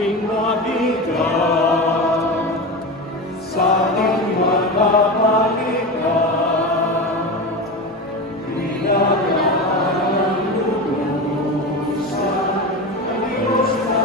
aming mabigat, sa ating mga balikan, nilagaan ang lubusan, ang Diyos na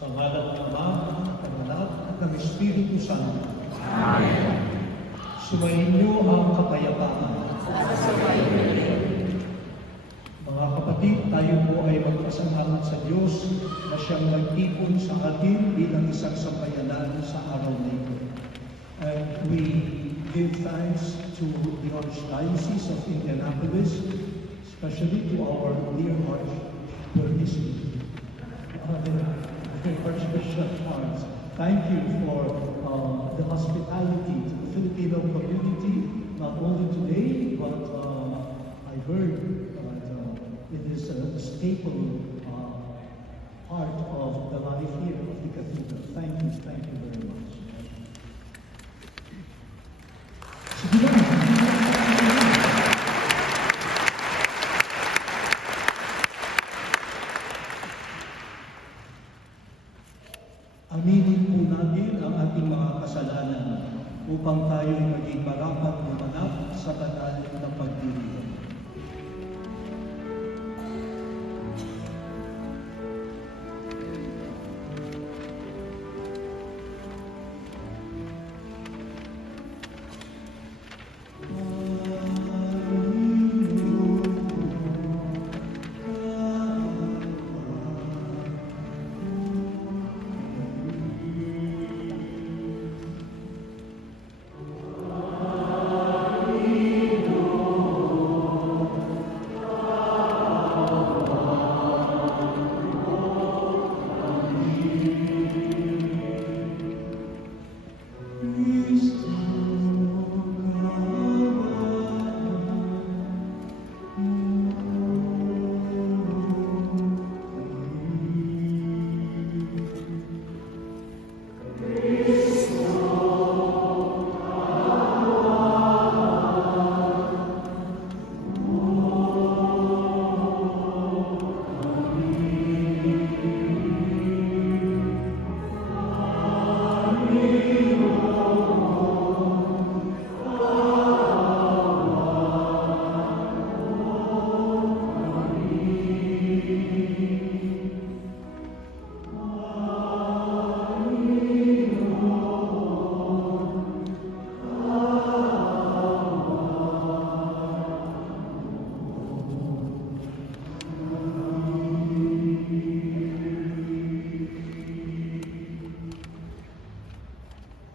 Sa ngalan ng Ama, at ng Anak, at ng Espiritu Santo. Amen. Sumayin niyo ang kapayapaan. Mga kapatid, tayo po ay magpasalamat sa Diyos na siyang nagtipon sa atin bilang isang sambayanan sa araw na ito. And we give thanks to the Archdiocese of Indianapolis, especially to our dear Archbishop Archbishop Charles, thank you for the hospitality to the Filipino community, not only today, but I heard it is a staple part of the life here of the cathedral. Thank you very much. Sige lang. Aminin po natin ang ating mga kasalanan upang tayo'y maging marapat gumanap sa banal na pagdiriwang.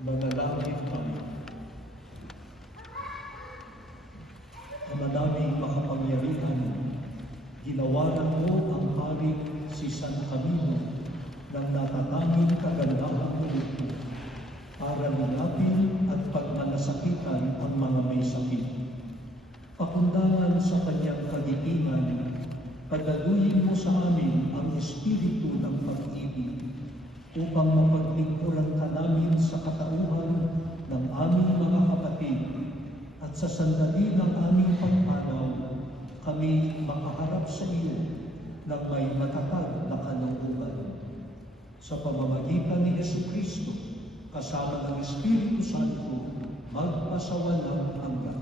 Manalangin kami. Manaming makapangyarihan, ginawaran mo ang hari si San Camilo ng natatanging kagandahang ulit mo para nilapin at pagmanasakitan ang mga may sakit. Pakundangan sa kanyang kagitingan, padaluyin mo sa amin ang espiritu ng pag-ibig upang mapaglingkuran ka namin sa katauhan ng aming mga kapatid at sa sandali ng aming pagpanaw, kami makaharap sa iyo ng may matatag na kalooban. Sa pamamagitan ni Jesucristo, kasama ng Espiritu Santo, magpasawalang hanggan.